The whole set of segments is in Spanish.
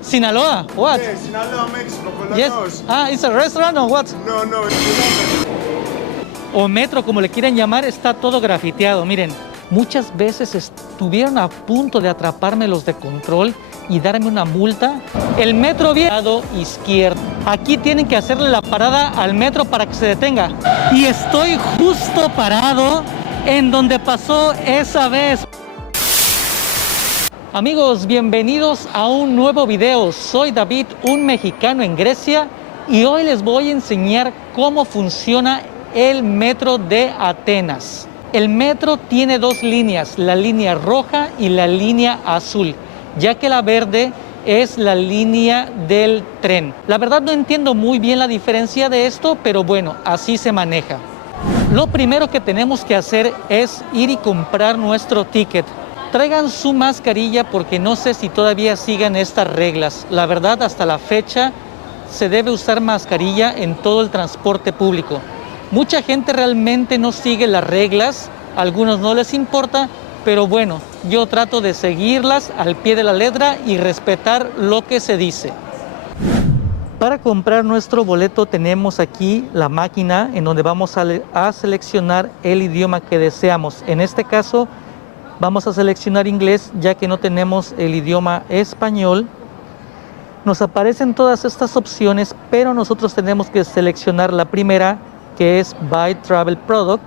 Sinaloa? What? Yeah, Sinaloa, Mexico, for the Yes. nose. Ah, it's a restaurant or what? No, no, it's Sinaloa. O metro, como le quieran llamar, está todo grafiteado. Miren, muchas veces estuvieron a punto de atraparme los de control y darme una multa. El metro viene al lado izquierdo. Aquí tienen que hacerle la parada al metro para que se detenga. Y estoy justo parado en donde pasó esa vez. Amigos, bienvenidos a un nuevo video. Soy David, un mexicano en Grecia, y hoy les voy a enseñar cómo funciona el metro de Atenas. El metro tiene dos líneas, la línea roja y la línea azul, ya que la verde es la línea del tren. La verdad no entiendo muy bien la diferencia de esto, pero bueno, así se maneja. Lo primero que tenemos que hacer es ir y comprar nuestro ticket. Traigan su mascarilla porque no sé si todavía sigan estas reglas. La verdad, hasta la fecha se debe usar mascarilla en todo el transporte público. Mucha gente realmente no sigue las reglas, a algunos no les importa, pero bueno, yo trato de seguirlas al pie de la letra y respetar lo que se dice. Para comprar nuestro boleto tenemos aquí la máquina en donde vamos a seleccionar el idioma que deseamos. En este caso vamos a seleccionar inglés, ya que no tenemos el idioma español. Nos aparecen todas estas opciones, pero nosotros tenemos que seleccionar la primera, que es Buy Travel Product.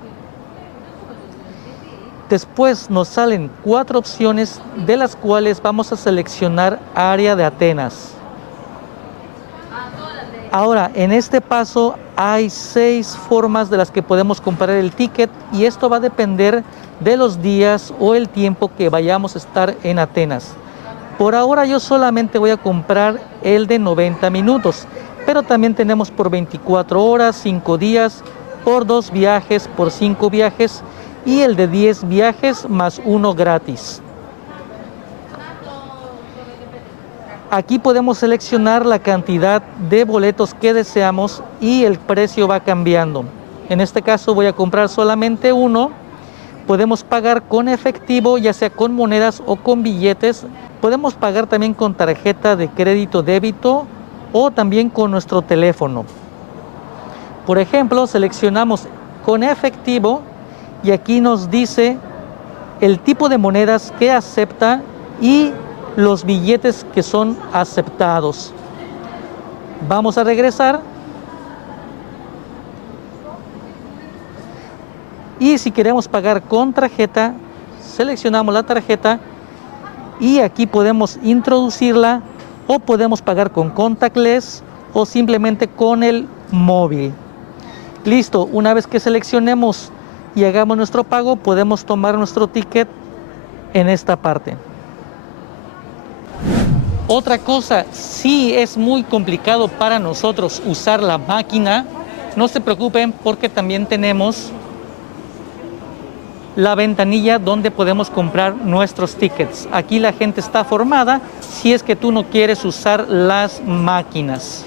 Después nos salen 4 opciones, de las cuales vamos a seleccionar área de Atenas. Ahora, en este paso hay 6 formas de las que podemos comprar el ticket, y esto va a depender de los días o el tiempo que vayamos a estar en Atenas. Por ahora yo solamente voy a comprar el de 90 minutos, pero también tenemos por 24 horas, 5 días, por 2 viajes, por 5 viajes y el de 10 viajes más 1 gratis. Aquí podemos seleccionar la cantidad de boletos que deseamos y el precio va cambiando. En este caso voy a comprar solamente uno. Podemos pagar con efectivo, ya sea con monedas o con billetes. Podemos pagar también con tarjeta de crédito débito o también con nuestro teléfono. Por ejemplo, seleccionamos con efectivo y aquí nos dice el tipo de monedas que acepta y los billetes que son aceptados. Vamos a regresar. Y si queremos pagar con tarjeta, seleccionamos la tarjeta y aquí podemos introducirla, o podemos pagar con contactless o simplemente con el móvil. Listo, una vez que seleccionemos y hagamos nuestro pago, podemos tomar nuestro ticket en esta parte. Otra cosa, si es muy complicado para nosotros usar la máquina, no se preocupen porque también tenemos la ventanilla donde podemos comprar nuestros tickets. Aquí la gente está formada si es que tú no quieres usar las máquinas.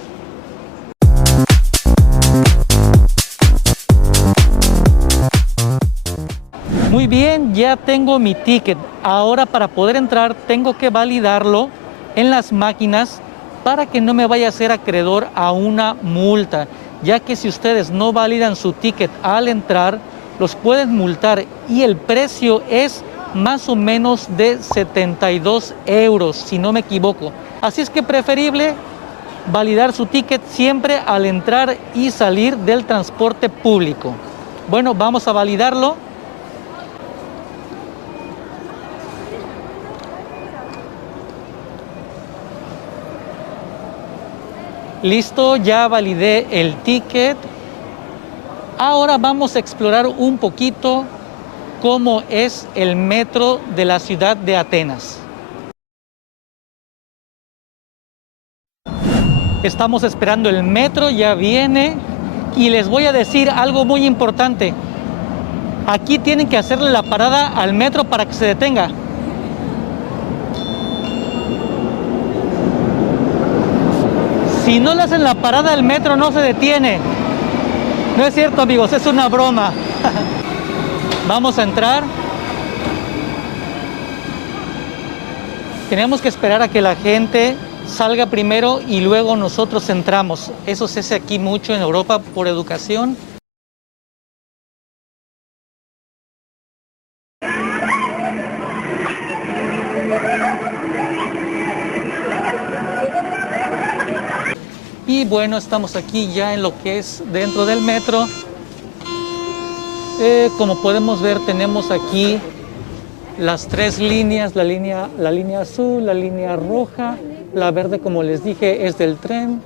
Muy bien, ya tengo mi ticket. Ahora, para poder entrar tengo que validarlo en las máquinas para que no me vaya a ser acreedor a una multa, ya que si ustedes no validan su ticket al entrar, los pueden multar y el precio es más o menos de 72 euros, si no me equivoco. Así es que preferible validar su ticket siempre al entrar y salir del transporte público. Bueno, vamos a validarlo. Listo, ya validé el ticket. Ahora vamos a explorar un poquito cómo es el metro de la ciudad de Atenas. Estamos esperando el metro, ya viene, y les voy a decir algo muy importante. Aquí tienen que hacerle la parada al metro para que se detenga. Si no le hacen la parada al metro, no se detiene. No es cierto, amigos, es una broma. Vamos a entrar. Tenemos que esperar a que la gente salga primero y luego nosotros entramos. Eso se hace aquí mucho en Europa por educación. Y bueno, estamos aquí ya en lo que es dentro del metro. Como podemos ver, tenemos aquí las tres líneas, la línea azul, la línea roja, la verde, como les dije, es del tren.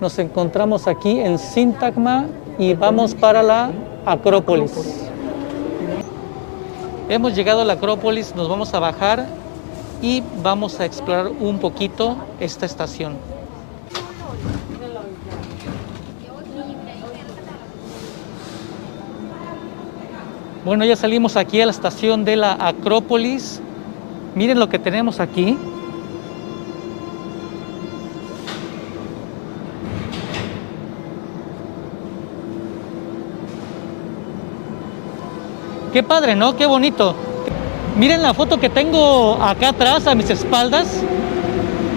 Nos encontramos aquí en Sintagma y vamos para la Acrópolis. Hemos llegado a la Acrópolis, nos vamos a bajar y vamos a explorar un poquito esta estación. Bueno, ya salimos aquí a la estación de la Acrópolis. Miren lo que tenemos aquí. Qué padre, ¿no? Qué bonito. Miren la foto que tengo acá atrás, a mis espaldas.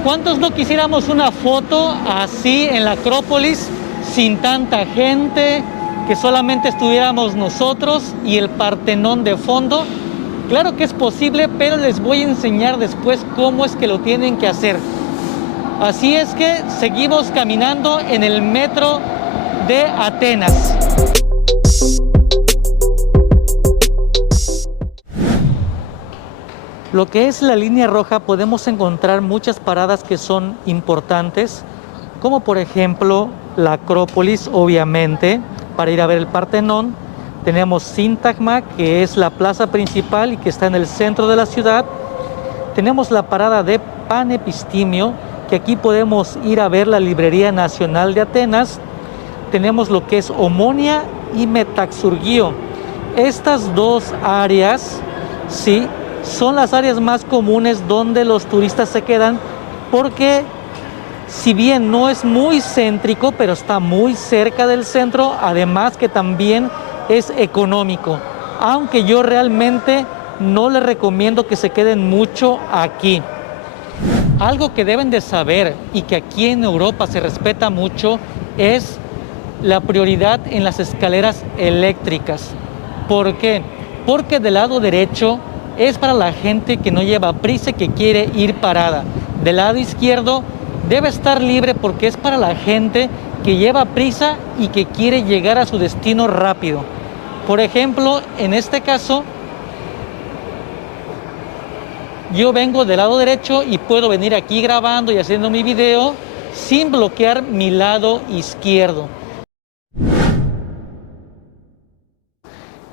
¿Cuántos no quisiéramos una foto así en la Acrópolis, sin tanta gente, que solamente estuviéramos nosotros y el Partenón de fondo? Claro que es posible, pero les voy a enseñar después cómo es que lo tienen que hacer. Así es que seguimos caminando en el metro de Atenas. Lo que es la línea roja, podemos encontrar muchas paradas que son importantes, como por ejemplo la Acrópolis, obviamente, para ir a ver el Partenón. Tenemos Sintagma, que es la plaza principal y que está en el centro de la ciudad. Tenemos la parada de Panepistimio, que aquí podemos ir a ver la Librería Nacional de Atenas. Tenemos lo que es Omonia y Metaxurgio. Estas dos áreas, sí, son las áreas más comunes donde los turistas se quedan, porque si bien no es muy céntrico, pero está muy cerca del centro, además que también es económico, aunque yo realmente no les recomiendo que se queden mucho aquí. Algo que deben de saber y que aquí en Europa se respeta mucho es la prioridad en las escaleras eléctricas. ¿Por qué? Porque del lado derecho es para la gente que no lleva prisa y que quiere ir parada. Del lado izquierdo debe estar libre porque es para la gente que lleva prisa y que quiere llegar a su destino rápido. Por ejemplo, en este caso, yo vengo del lado derecho y puedo venir aquí grabando y haciendo mi video sin bloquear mi lado izquierdo.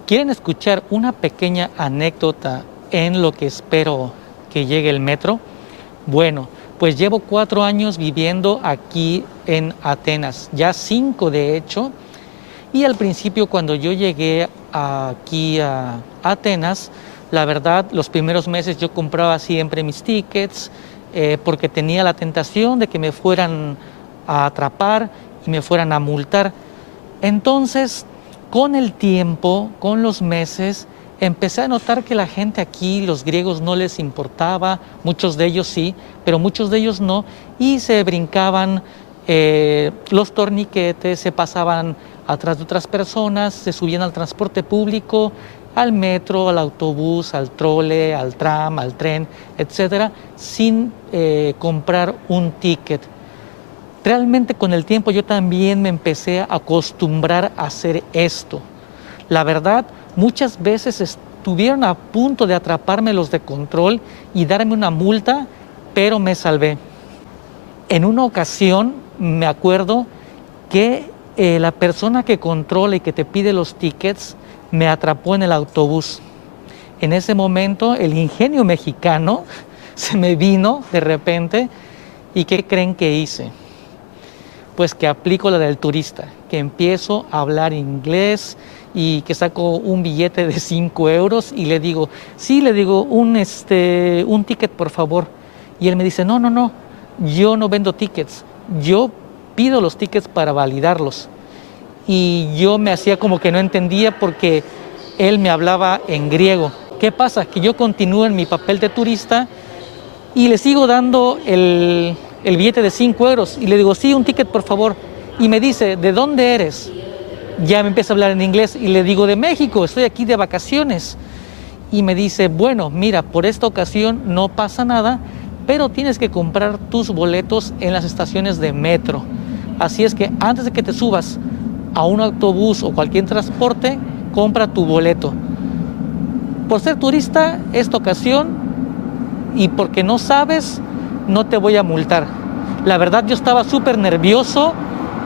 ¿Quieren escuchar una pequeña anécdota en lo que espero que llegue el metro? Bueno, pues llevo 4 años viviendo aquí en Atenas, ya 5 de hecho, y al principio cuando yo llegué aquí a Atenas, la verdad, los primeros meses yo compraba siempre mis tickets porque tenía la tentación de que me fueran a atrapar y me fueran a multar. Entonces, con el tiempo, con los meses, empecé a notar que la gente aquí, los griegos, no les importaba, muchos de ellos sí, pero muchos de ellos no, y se brincaban los torniquetes, se pasaban atrás de otras personas, se subían al transporte público, al metro, al autobús, al trole, al tram, al tren, etcétera, sin comprar un ticket. Realmente con el tiempo yo también me empecé a acostumbrar a hacer esto. La verdad, muchas veces estuvieron a punto de atraparme los de control y darme una multa, pero me salvé. En una ocasión me acuerdo que la persona que controla y que te pide los tickets me atrapó en el autobús. En ese momento el ingenio mexicano se me vino de repente. ¿Y qué creen que hice? Pues que aplico la del turista, que empiezo a hablar inglés y que saco un billete de 5 euros y le digo, sí, le digo, un ticket por favor. Y él me dice, no, yo no vendo tickets, yo pido los tickets para validarlos. Y yo me hacía como que no entendía porque él me hablaba en griego. ¿Qué pasa? Que yo continúo en mi papel de turista y le sigo dando el el billete de 5 euros. Y le digo, sí, un ticket, por favor. Y me dice, ¿de dónde eres? Ya me empieza a hablar en inglés y le digo, de México, estoy aquí de vacaciones. Y me dice, bueno, mira, por esta ocasión no pasa nada, pero tienes que comprar tus boletos en las estaciones de metro. Así es que antes de que te subas a un autobús o cualquier transporte, compra tu boleto. Por ser turista esta ocasión y porque no sabes, no te voy a multar. La verdad, yo estaba súper nervioso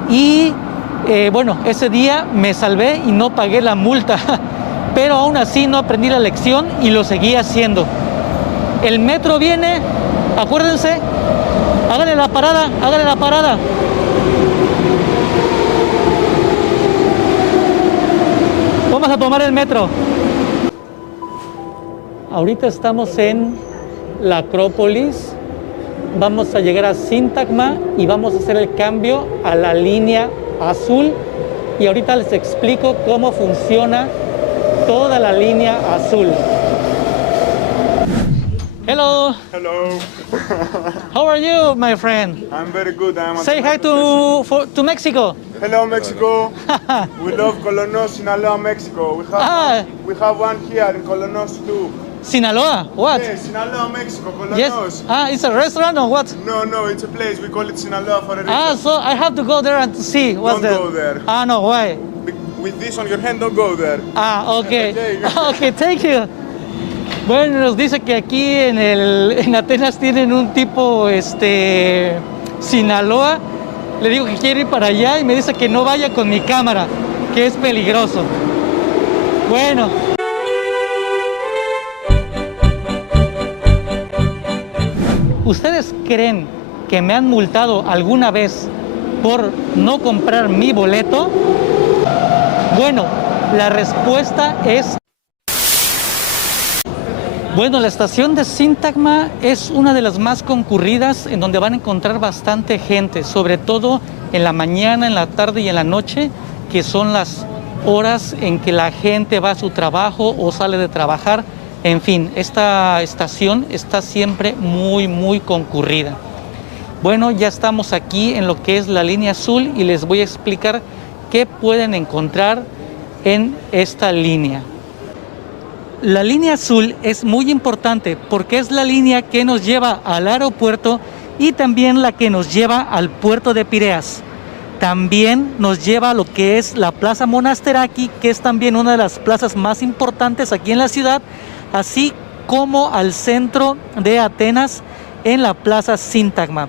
y bueno, ese día me salvé y no pagué la multa. Pero aún así no aprendí la lección y lo seguí haciendo. El metro viene, acuérdense, háganle la parada, háganle la parada. Vamos a tomar el metro. Ahorita estamos en la Acrópolis, vamos a llegar a Sintagma y vamos a hacer el cambio a la línea azul. Y ahorita les explico cómo funciona toda la línea azul. Hello. Hello. How are you, my friend? I'm very good. Say hi to Mexico. Hello, Mexico. We love Colonos, Sinaloa, Mexico. We have one here in Colonos too. Sinaloa? What? Yes, Sinaloa, Mexico, Colonos. Yes. It's a restaurant or what? No, it's a place. We call it Sinaloa for a reason. So I have to go there and see what's Don't go there. No, why? With this on your hand, don't go there. Okay. Okay. Okay, thank you. Bueno, nos dice que aquí en Atenas tienen un tipo, Sinaloa. Le digo que quiero ir para allá y me dice que no vaya con mi cámara, que es peligroso. Bueno. ¿Ustedes creen que me han multado alguna vez por no comprar mi boleto? Bueno, la respuesta es... Bueno, la estación de Sintagma es una de las más concurridas en donde van a encontrar bastante gente, sobre todo en la mañana, en la tarde y en la noche, que son las horas en que la gente va a su trabajo o sale de trabajar. En fin, esta estación está siempre muy concurrida. Bueno, ya estamos aquí en lo que es la línea azul y les voy a explicar qué pueden encontrar en esta línea. La línea azul es muy importante porque es la línea que nos lleva al aeropuerto y también la que nos lleva al puerto de Pireas. También nos lleva a lo que es la Plaza Monasteraki, que es también una de las plazas más importantes aquí en la ciudad, así como al centro de Atenas en la Plaza Sintagma.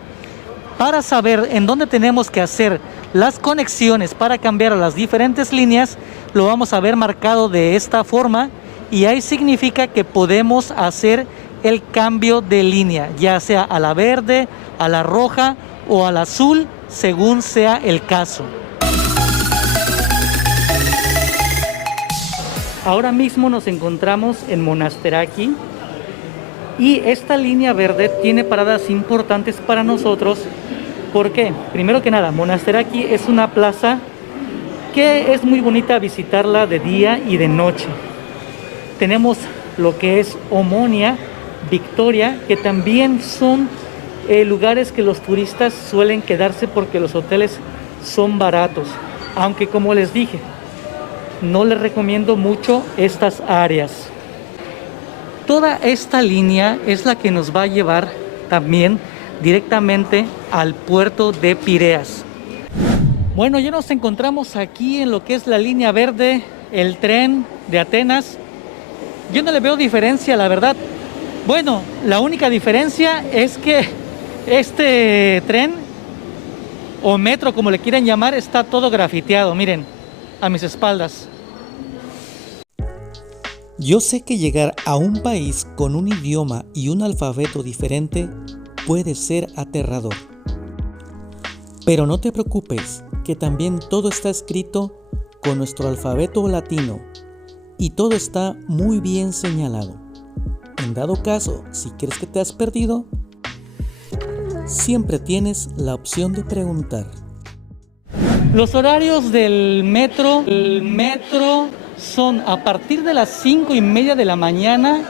Para saber en dónde tenemos que hacer las conexiones para cambiar a las diferentes líneas, lo vamos a ver marcado de esta forma. Y ahí significa que podemos hacer el cambio de línea, ya sea a la verde, a la roja o a la azul, según sea el caso. Ahora mismo nos encontramos en Monasteraki y esta línea verde tiene paradas importantes para nosotros. ¿Por qué? Primero que nada, Monasteraki es una plaza que es muy bonita visitarla de día y de noche. Tenemos lo que es Omonia, Victoria, que también son lugares que los turistas suelen quedarse porque los hoteles son baratos. Aunque, como les dije, no les recomiendo mucho estas áreas. Toda esta línea es la que nos va a llevar también directamente al puerto de Pireas. Bueno, ya nos encontramos aquí en lo que es la línea verde, el tren de Atenas. Yo no le veo diferencia, la verdad. Bueno, la única diferencia es que este tren o metro, como le quieran llamar, está todo grafiteado. Miren, a mis espaldas. Yo sé que llegar a un país con un idioma y un alfabeto diferente puede ser aterrador. Pero no te preocupes, que también todo está escrito con nuestro alfabeto latino y todo está muy bien señalado. En dado caso, si crees que te has perdido, siempre tienes la opción de preguntar. Los horarios del metro, son a partir de las 5:30 de la mañana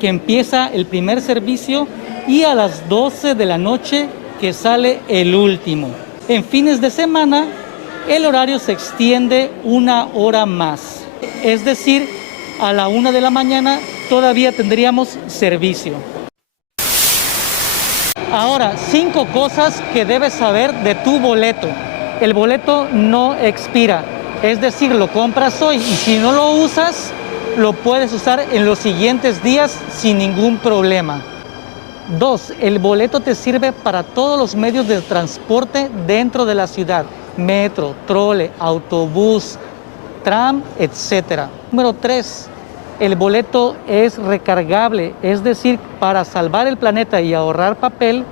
que empieza el primer servicio y a las 12 de la noche que sale el último. En fines de semana, el horario se extiende 1 hora más. Es decir, a la 1 de la mañana todavía tendríamos servicio. Ahora, 5 cosas que debes saber de tu boleto. El boleto no expira, es decir, lo compras hoy y si no lo usas, lo puedes usar en los siguientes días sin ningún problema. 2. El boleto te sirve para todos los medios de transporte dentro de la ciudad. Metro, trole, autobús, tram, etc. Número 3. El boleto es recargable, es decir, para salvar el planeta y ahorrar papel,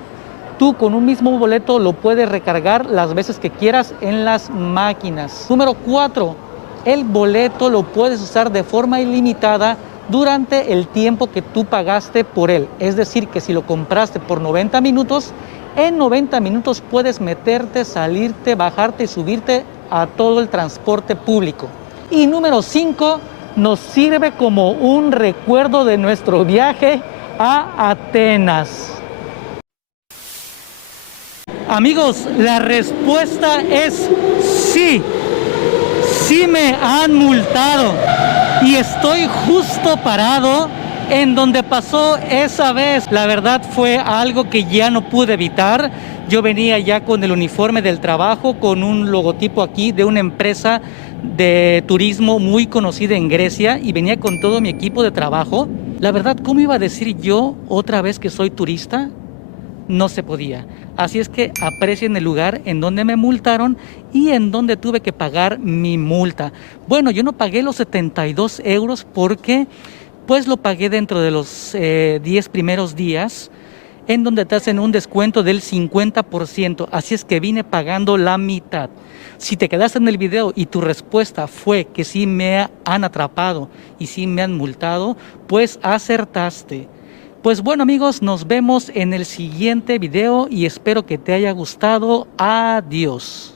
tú con un mismo boleto lo puedes recargar las veces que quieras en las máquinas. Número 4. El boleto lo puedes usar de forma ilimitada durante el tiempo que tú pagaste por él. Es decir, que si lo compraste por 90 minutos, en 90 minutos puedes meterte, salirte, bajarte y subirte a todo el transporte público. Y número 5, nos sirve como un recuerdo de nuestro viaje a Atenas. Amigos, la respuesta es sí. Sí me han multado y estoy justo parado en donde pasó esa vez. La verdad fue algo que ya no pude evitar. Yo venía ya con el uniforme del trabajo, con un logotipo aquí de una empresa de turismo muy conocida en Grecia y venía con todo mi equipo de trabajo. La verdad, ¿cómo iba a decir yo otra vez que soy turista? No se podía. Así es que aprecien el lugar en donde me multaron y en donde tuve que pagar mi multa. Bueno, yo no pagué los 72 euros porque pues lo pagué dentro de los 10 primeros días, en donde te hacen un descuento del 50%. Así es que vine pagando la mitad. Si te quedaste en el video y tu respuesta fue que sí me han atrapado y sí me han multado, pues acertaste. Pues bueno amigos, nos vemos en el siguiente video y espero que te haya gustado. Adiós.